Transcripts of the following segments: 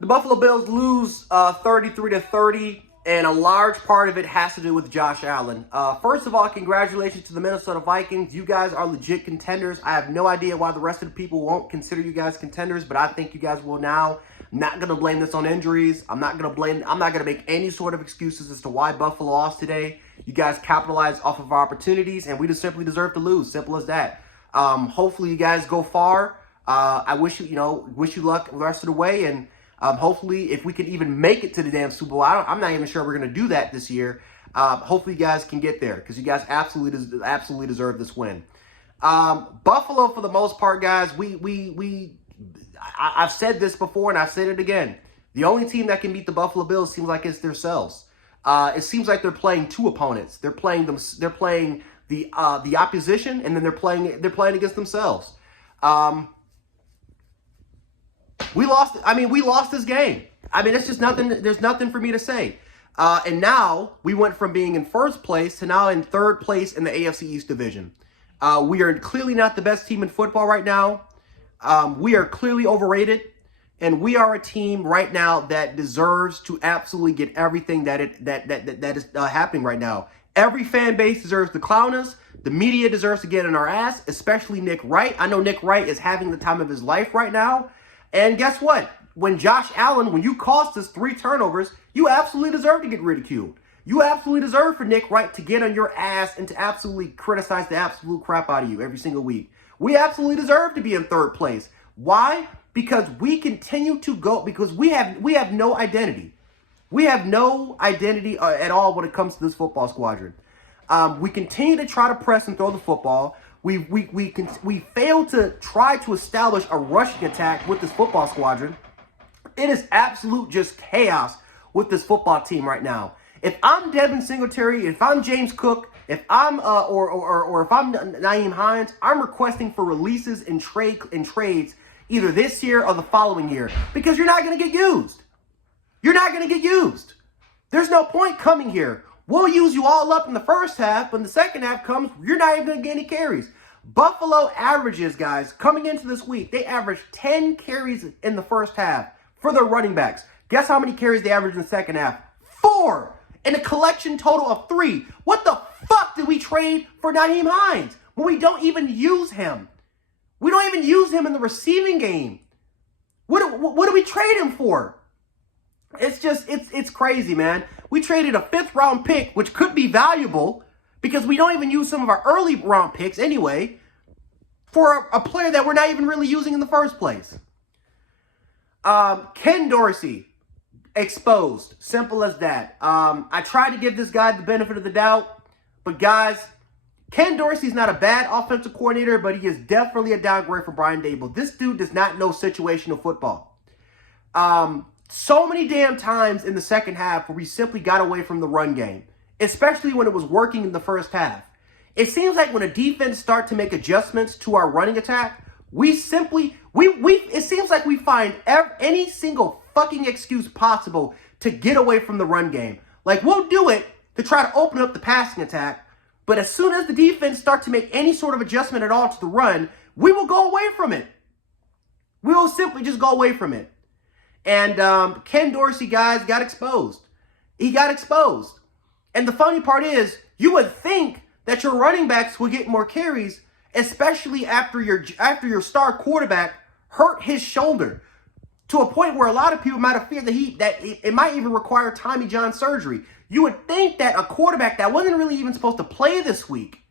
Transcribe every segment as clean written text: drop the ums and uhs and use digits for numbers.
The Buffalo Bills lose 33-30, and a large part of it has to do with Josh Allen. First of all, congratulations to the Minnesota Vikings. You guys are legit contenders. I have no idea why the rest of the people won't consider you guys contenders, but I think you guys will now. I'm not going to blame this on injuries. I'm not going to make any sort of excuses as to why Buffalo lost today. You guys capitalized off of our opportunities, and we just simply deserve to lose. Simple as that. Hopefully you guys go far. I wish you luck the rest of the way, and hopefully, if we can even make it to the damn Super Bowl, I'm not even sure we're going to do that this year. Hopefully, you guys can get there because you guys absolutely deserve this win. Buffalo, for the most part, guys, I've said this before and I've said it again. The only team that can beat the Buffalo Bills seems like it's themselves. It seems like they're playing two opponents. They're playing the opposition, and then they're playing against themselves. We lost this game. It's just nothing. There's nothing for me to say. And now we went from being in first place to now in third place in the AFC East division. We are clearly not the best team in football right now. We are clearly overrated, and we are a team right now that deserves to absolutely get everything that is happening right now. Every fan base deserves to clown us. The media deserves to get in our ass, especially Nick Wright. I know Nick Wright is having the time of his life right now. And guess what? When you cost us 3 turnovers, you absolutely deserve to get ridiculed. You absolutely deserve for Nick Wright to get on your ass and to absolutely criticize the absolute crap out of you every single week. We absolutely deserve to be in third place. Why? Because we continue to go, because we have no identity. We have no identity at all when it comes to this football squadron. We continue to try to press and throw the football. We failed to try to establish a rushing attack with this football squadron. It is absolute just chaos with this football team right now. If I'm Devin Singletary, if I'm James Cook, if I'm or if I'm Nyheim Hines, I'm requesting for releases and trades either this year or the following year, because you're not going to get used. You're not going to get used. There's no point coming here. We'll use you all up in the first half. When the second half comes, you're not even going to get any carries. Buffalo averages, guys, coming into this week, they averaged 10 carries in the first half for their running backs. Guess how many carries they averaged in the second half? 4, and a collection total of 3. What the fuck did we trade for Nyheim Hines when we don't even use him? We don't even use him in the receiving game. What do we trade him for? It's crazy, man. We traded a 5th round pick, which could be valuable because we don't even use some of our early round picks anyway, for a player that we're not even really using in the first place. Ken Dorsey, exposed. Simple as that. I tried to give this guy the benefit of the doubt, but guys, Ken Dorsey's not a bad offensive coordinator, but he is definitely a downgrade for Brian Daboll. This dude does not know situational football. So many damn times in the second half where we simply got away from the run game, especially when it was working in the first half. It seems like when a defense starts to make adjustments to our running attack, it seems like we find any single fucking excuse possible to get away from the run game. Like, we'll do it to try to open up the passing attack, but as soon as the defense starts to make any sort of adjustment at all to the run, we will go away from it. We will simply just go away from it. And Ken Dorsey, guys, got exposed. He got exposed. And the funny part is, you would think that your running backs would get more carries, especially after your star quarterback hurt his shoulder, to a point where a lot of people might have feared that it might even require Tommy John surgery. You would think that a quarterback that wasn't really even supposed to play this week,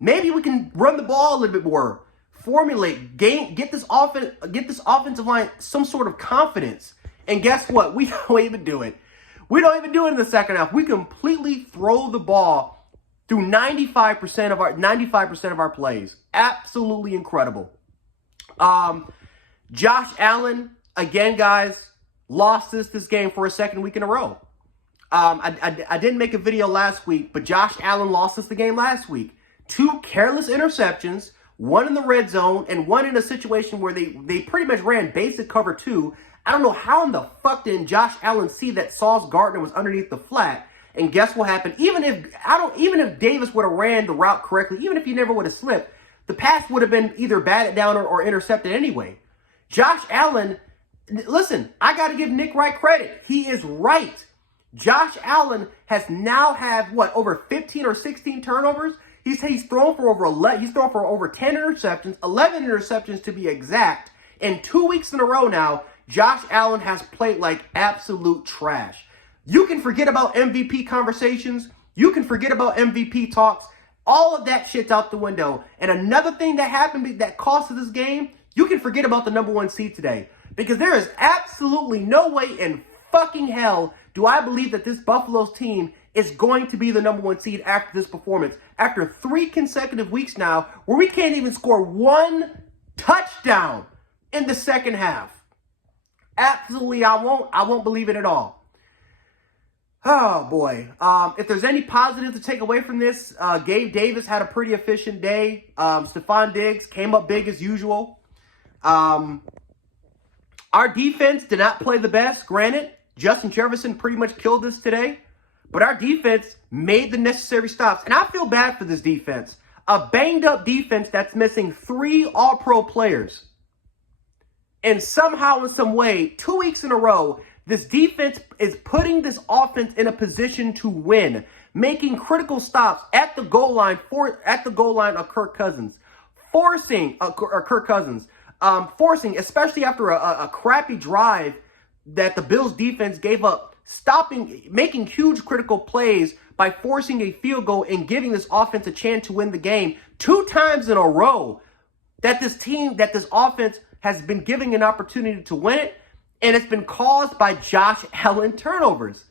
maybe we can run the ball a little bit more, get this offensive line some sort of confidence. And guess what? We don't even do it. We don't even do it in the second half. We completely throw the ball through 95% of our plays. Absolutely incredible. Josh Allen, again, guys, lost this game for a second week in a row. I didn't make a video last week, but Josh Allen lost us the game last week. 2 careless interceptions, one in the red zone and one in a situation where they pretty much ran basic cover 2. I don't know how in the fuck didn't Josh Allen see that Sauce Gardner was underneath the flat. And guess what happened? Even if Davis would have ran the route correctly, even if he never would have slipped, the pass would have been either batted down or intercepted anyway. Josh Allen Listen, I got to give Nick Wright credit. He is right. Josh Allen has now had over 15 or 16 turnovers. He's thrown for over 11. He's thrown for over 10 interceptions, 11 interceptions to be exact. And 2 weeks in a row now, Josh Allen has played like absolute trash. You can forget about MVP conversations. You can forget about MVP talks. All of that shit's out the window. And another thing that happened that cost us this game, you can forget about the number 1 seed today. Because there is absolutely no way in fucking hell do I believe that this Buffalo's team is going to be the number 1 seed after this performance. After 3 consecutive weeks now where we can't even score 1 touchdown in the second half. Absolutely, I won't believe it at all. Oh, boy. If there's any positive to take away from this, Gabe Davis had a pretty efficient day. Stephon Diggs came up big as usual. Our defense did not play the best. Granted, Justin Jefferson pretty much killed us today. But our defense made the necessary stops. And I feel bad for this defense. A banged-up defense that's missing 3 All-Pro players. And somehow, in some way, 2 weeks in a row, this defense is putting this offense in a position to win, making critical stops at the goal line of Kirk Cousins, forcing, especially after a crappy drive that the Bills defense gave up, making huge critical plays by forcing a field goal and giving this offense a chance to win the game 2 times in a row. That this offense has been giving an opportunity to win it. And it's been caused by Josh Allen turnovers.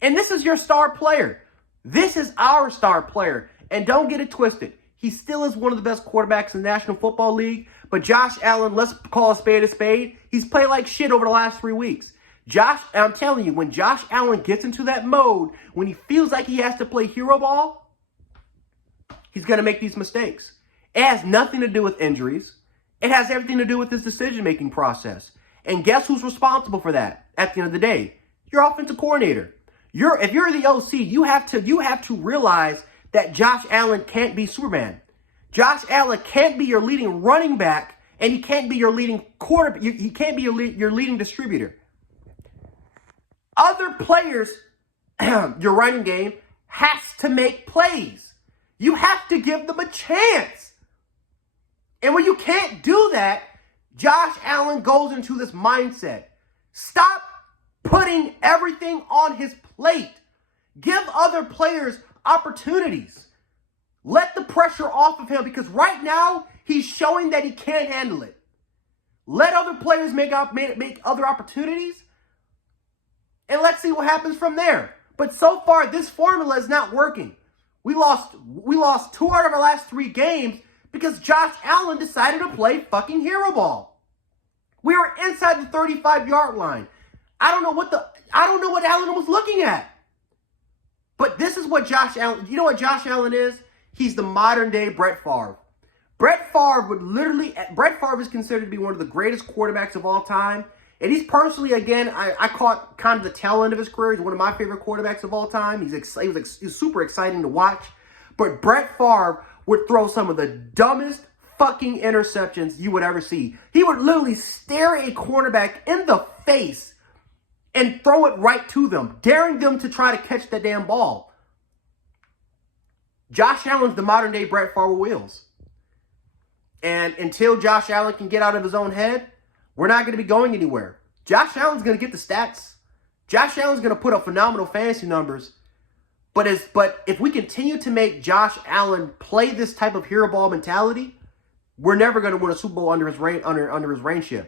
And this is your star player. This is our star player. And don't get it twisted. He still is one of the best quarterbacks in the National Football League. But Josh Allen, let's call a spade, he's played like shit over the last 3 weeks. I'm telling you, when Josh Allen gets into that mode, when he feels like he has to play hero ball, he's going to make these mistakes. It has nothing to do with injuries. It has everything to do with his decision-making process. And guess who's responsible for that at the end of the day? Your offensive coordinator. If you're the OC, you have to realize that Josh Allen can't be Superman. Josh Allen can't be your leading running back, and he can't be your leading quarterback. He can't be your leading distributor. Other players, your running game has to make plays. You have to give them a chance. And when you can't do that, Josh Allen goes into this mindset. Stop putting everything on his plate. Give other players opportunities. Let the pressure off of him because right now he's showing that he can't handle it. Let other players make other opportunities and let's see what happens from there. But so far, this formula is not working. We lost 2 out of our last 3 games because Josh Allen decided to play fucking hero ball. We were inside the 35-yard line. I don't know what Allen was looking at. But this is what Josh Allen, you know what Josh Allen is? He's the modern day Brett Favre. Brett Favre is considered to be one of the greatest quarterbacks of all time. And he's personally, again, I caught kind of the tail end of his career. He's one of my favorite quarterbacks of all time. He's super exciting to watch. But Brett Favre would throw some of the dumbest fucking interceptions you would ever see. He would literally stare a cornerback in the face and throw it right to them, daring them to try to catch that damn ball. Josh Allen's the modern day Brett Favre wheels. And until Josh Allen can get out of his own head, we're not going to be going anywhere. Josh Allen's going to get the stats. Josh Allen's going to put up phenomenal fantasy numbers. But if we continue to make Josh Allen play this type of hero ball mentality, we're never going to win a Super Bowl under his reignship.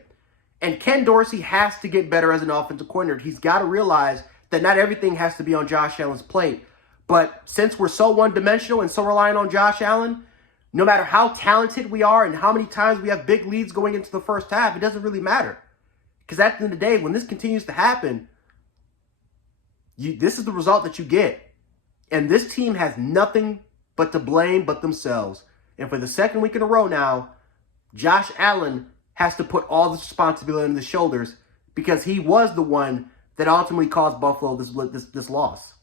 And Ken Dorsey has to get better as an offensive coordinator. He's got to realize that not everything has to be on Josh Allen's plate. But since we're so one-dimensional and so reliant on Josh Allen, no matter how talented we are and how many times we have big leads going into the first half, it doesn't really matter. Because at the end of the day, when this continues to happen, this is the result that you get. And this team has nothing but to blame but themselves. And for the second week in a row now, Josh Allen has to put all this responsibility on his shoulders because he was the one that ultimately caused Buffalo this loss.